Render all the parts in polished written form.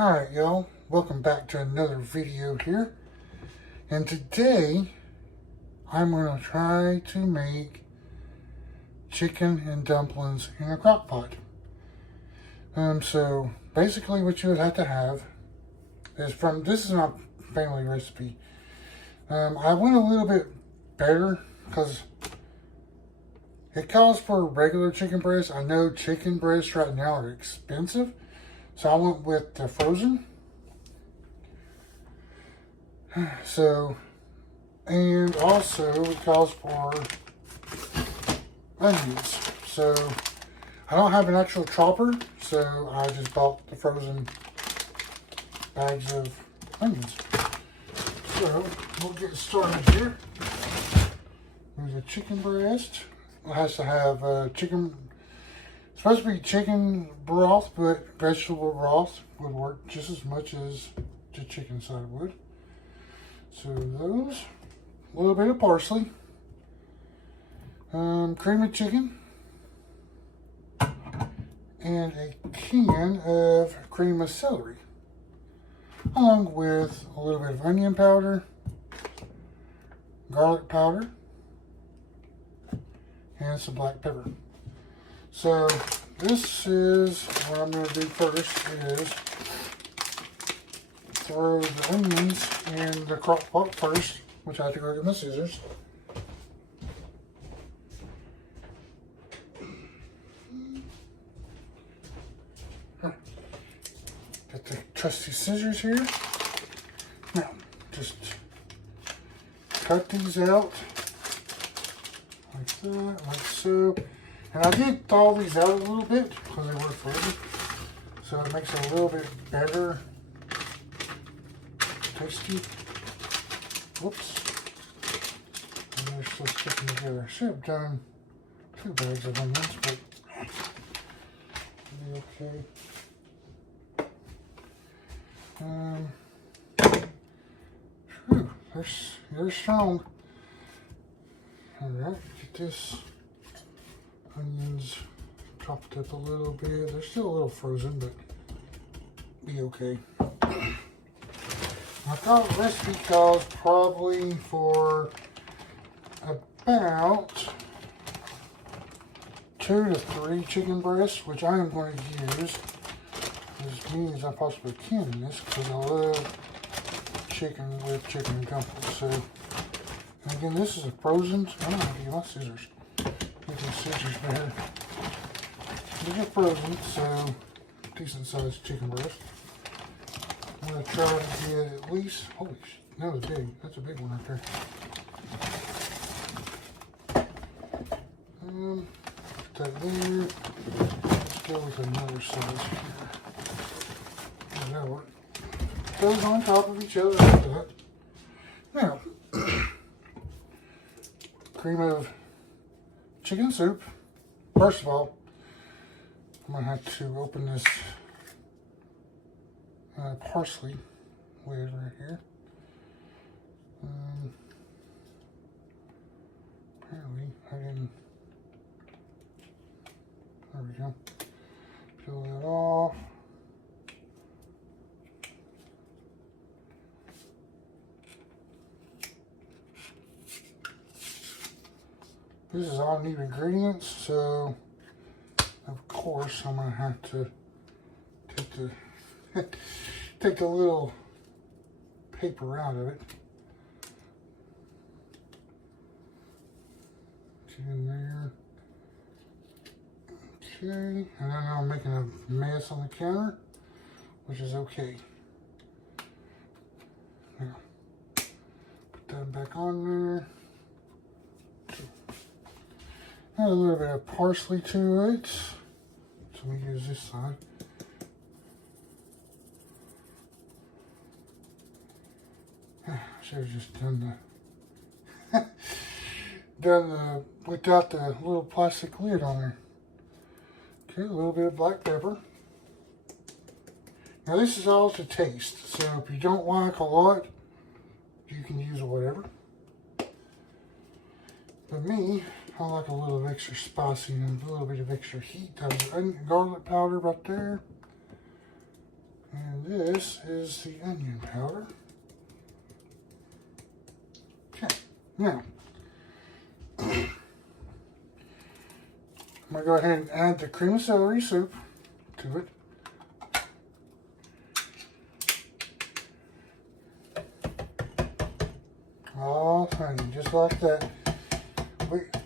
Alright y'all, welcome back to another video here. And today I'm going to try to make chicken and dumplings in a crock pot. So basically what you would have to have is this is my family recipe. I went a little bit better because it calls for regular chicken breast. I know chicken breasts right now are expensive. So I went with the frozen. So, and also it calls for onions. So I don't have an actual chopper, so I just bought the frozen bags of onions. So we'll get started here. There's a chicken breast. It has to have chicken. It's supposed to be chicken broth, but vegetable broth would work just as much as the chicken side would. So those, a little bit of parsley, cream of chicken, and a can of cream of celery, along with a little bit of onion powder, garlic powder, and some black pepper. So this is what I'm going to do first is throw the onions in the crock pot first, which I have to go get my scissors. Got the trusty scissors here. Now, just cut these out like that, like so. And I did thaw these out a little bit because they were frozen, so it makes it a little bit better tasty. Whoops. And they're still sticking together. I should have done 2 bags of onions, but it'll be okay. Whew, they're strong. Alright, get this. Onions chopped up a little bit. They're still a little frozen, but be okay. I thought the recipe calls probably for about 2 to 3 chicken breasts, which I am going to use as many as I possibly can in this because I love chicken with chicken and dumplings. So, and again, this is a frozen. I'm going to have to get my scissors. These scissors better. These are frozen, so decent sized chicken breast. I'm going to try to get at least, holy shit, that was big. That's a big one right there. Put that there. Let's go with another size here. That'll work. Goes on top of each other like that. Now, cream of chicken soup. First of all, I'm going to have to open this parsley lid right here. Apparently, I didn't. There we go. Peel that off. This is all new ingredients, so of course I'm gonna have to take the little paper out of it. Get in there. Okay, and then I'm making a mess on the counter, which is okay. Now, put that back on there. Add a little bit of parsley to it. So we use this side. Should have just done the without the little plastic lid on there. Okay, a little bit of black pepper. Now this is all to taste. So if you don't like a lot, you can use whatever. But me, I like a little extra spicy and a little bit of extra heat. That was onion garlic powder right there. And this is the onion powder. Okay, now I'm going to go ahead and add the cream of celery soup to it. Oh, honey, just like that.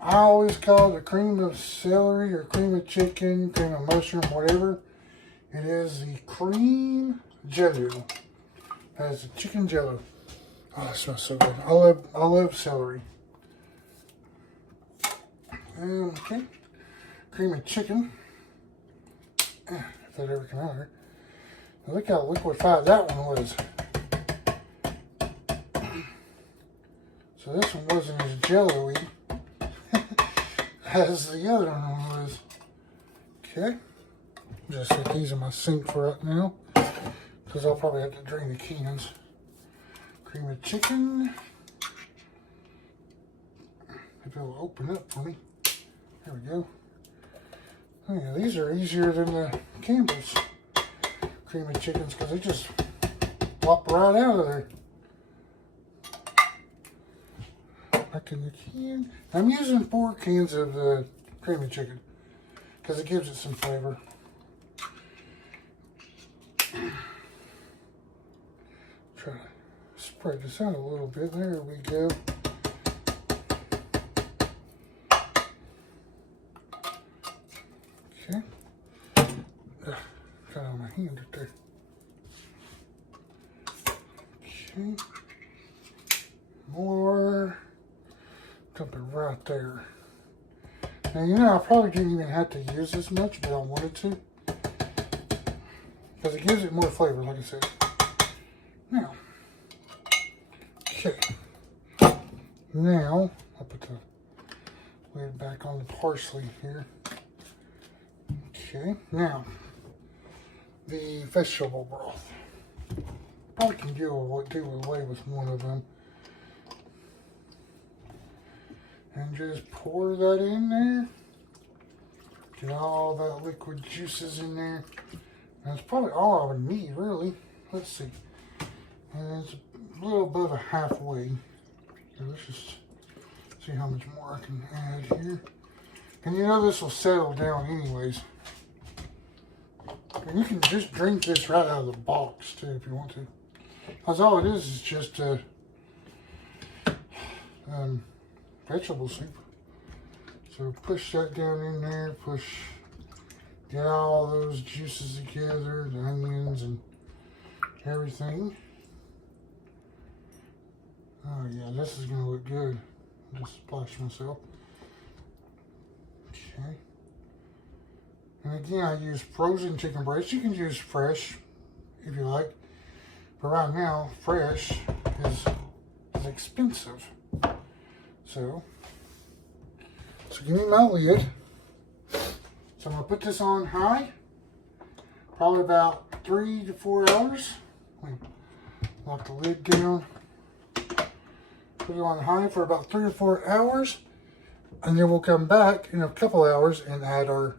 I always call it the cream of celery or cream of chicken, cream of mushroom, whatever. It is the cream jello. That is the chicken jello. Oh, that smells so good. I love celery. And, okay, cream of chicken. If that ever came out here. Look how liquefied that one was. So this one wasn't as jello-y as the other one was. Okay. Just set these in my sink for right now, because I'll probably have to drain the cans. Cream of chicken. If it'll open up for me. There we go. Oh yeah, these are easier than the Campbell's cream of chickens because they just flop right out of there. Back in the can. I'm using 4 cans of the cream of chicken because it gives it some flavor. Try to spread this out a little bit. There we go. Okay. Got on my hand right there. Okay. More. Dump it right there. Now, you know, I probably didn't even have to use this much, but I wanted to. Because it gives it more flavor, like I said. Now. Okay. Now, I'll put the lid back on the parsley here. Okay, now, the vegetable broth. Probably can do away with one of them. And just pour that in there. Get all that liquid juices in there. That's probably all I would need, really. Let's see. And it's a little above a halfway. So let's just see how much more I can add here. And you know this will settle down anyways. And you can just drink this right out of the box too if you want to. Because all it is just vegetable soup. So push that down in there, get all those juices together, the onions and everything. Oh yeah, this is gonna look good. Just splash myself. Okay. And again, I use frozen chicken breasts. You can use fresh if you like. But right now, fresh is expensive. So give me my lid. So I'm going to put this on high. Probably about 3 to 4 hours. Lock the lid down. Put it on high for about 3 or 4 hours. And then we'll come back in a couple hours and add our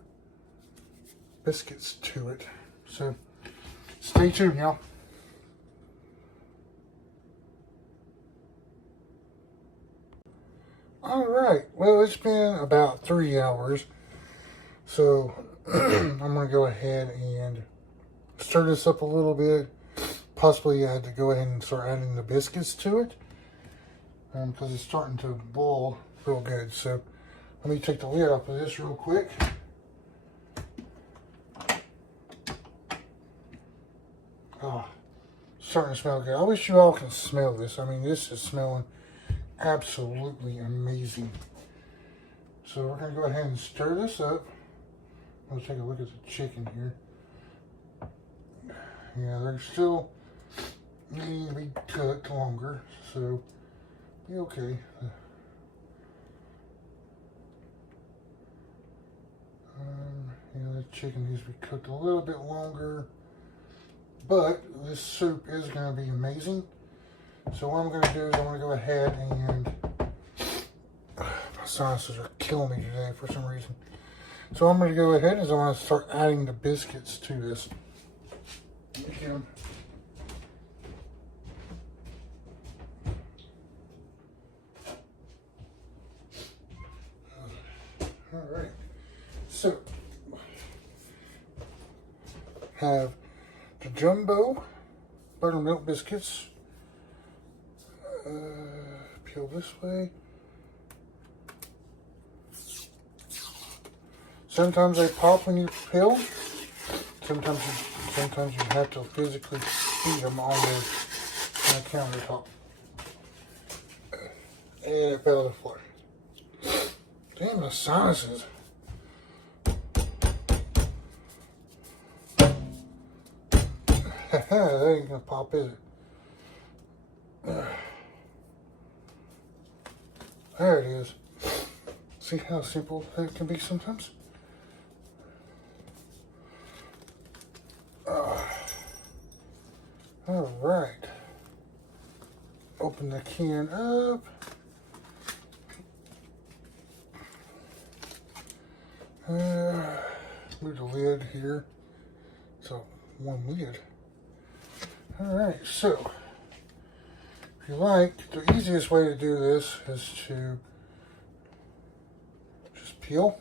biscuits to it. So stay tuned, y'all. Alright, well, it's been about 3 hours. So I'm going to go ahead and stir this up a little bit. Possibly I had to go ahead and start adding the biscuits to it. Because it's starting to boil real good. So let me take the lid off of this real quick. Oh, starting to smell good. I wish you all can smell this. I mean, this is smelling absolutely amazing. So we're going to go ahead and stir this up. Let's take a look at the chicken here. Yeah, they're still needing to be cooked longer, so be okay. Yeah, the chicken needs to be cooked a little bit longer, but this soup is going to be amazing. So what I'm going to do is I'm going to go ahead and my sinuses are killing me today for some reason. So I'm going to go ahead and I'm going to start adding the biscuits to this. Get them. All right. So, have the jumbo buttermilk biscuits. Peel this way. Sometimes they pop when you peel. Sometimes you have to physically eat them on the countertop. And it fell to the floor. Damn the sizes. That ain't gonna pop, is it? There it is. See how simple that can be sometimes? All right. Open the can up. Move the lid here. So, one lid. All right, so if you like, the easiest way to do this is to just peel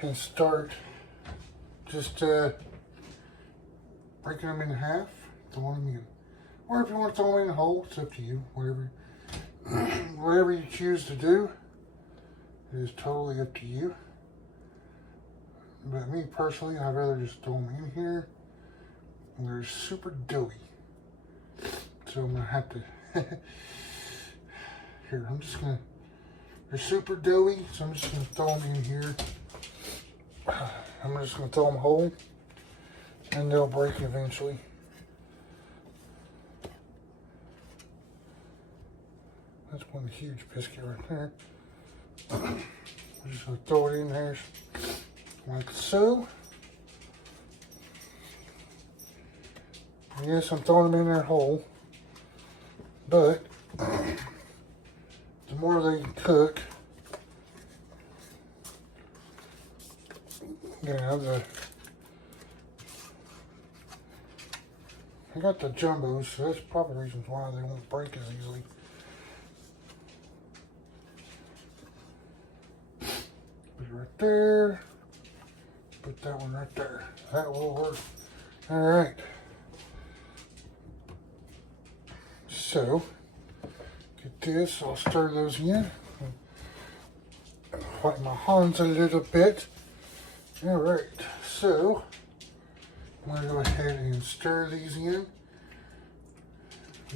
and start just breaking them in half, throwing them in. Or if you want to throw them in whole, it's up to you. Whatever you choose to do, it is totally up to you. But me personally, I'd rather just throw them in here. And they're super doughy. So I'm gonna have to here, they're super doughy, so I'm just gonna throw them in here. I'm just gonna throw them whole and they'll break eventually. That's one huge biscuit right there. I'm just gonna throw it in there like so. Yes, I'm throwing them in there whole, but the more they cook, I got the jumbos, so that's probably the reasons why they won't break as easily. Put it right there. Put that one right there. That will work. All right. So, get this, I'll stir those in. Wipe my hands a little bit. All right, so I'm gonna go ahead and stir these in.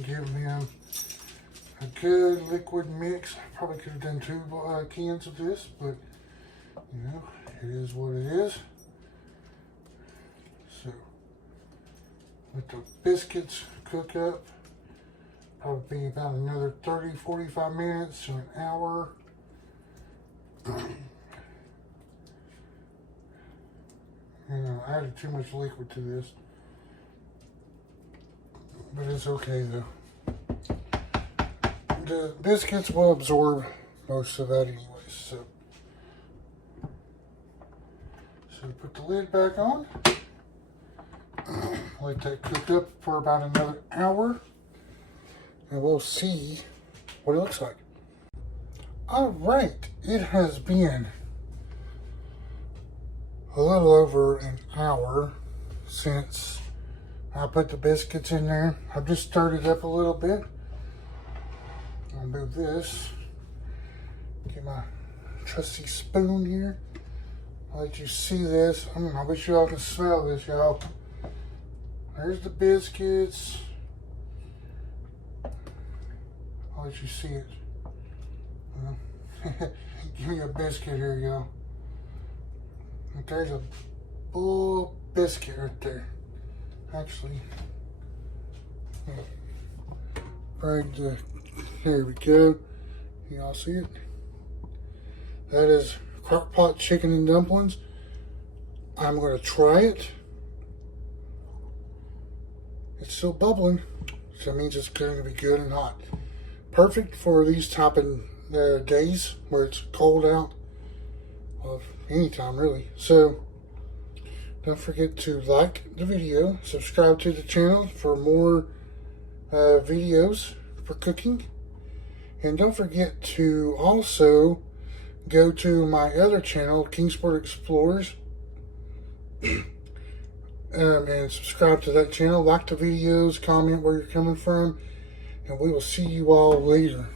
Give them a good liquid mix. I probably could have done 2 cans of this, but you know, it is what it is. So, let the biscuits cook up. Probably about another 30-45 minutes to an hour. You know, I added too much liquid to this, but it's okay though. The biscuits will absorb most of that anyways. So put the lid back on. Let that cook up for about another hour. And we'll see what it looks like. All right, it has been a little over an hour since I put the biscuits in there. I've just stirred it up a little bit. I'll move this. Get my trusty spoon here. I'll let you see this. I wish y'all can smell this, y'all. There's the biscuits. I'll let you see it. Give me a biscuit here, y'all. There's a full biscuit right there. Actually, here we go. Y'all see it? That is Crockpot chicken and dumplings. I'm going to try it. It's still bubbling, so it means it's going to be good and hot. Perfect for these type of days where it's cold out, of any time really. So Don't forget to like the video, subscribe to the channel for more videos for cooking. And don't forget to also go to my other channel, Kingsport Explorers, and subscribe to that channel. Like the videos, comment where you're coming from, and we will see you all later.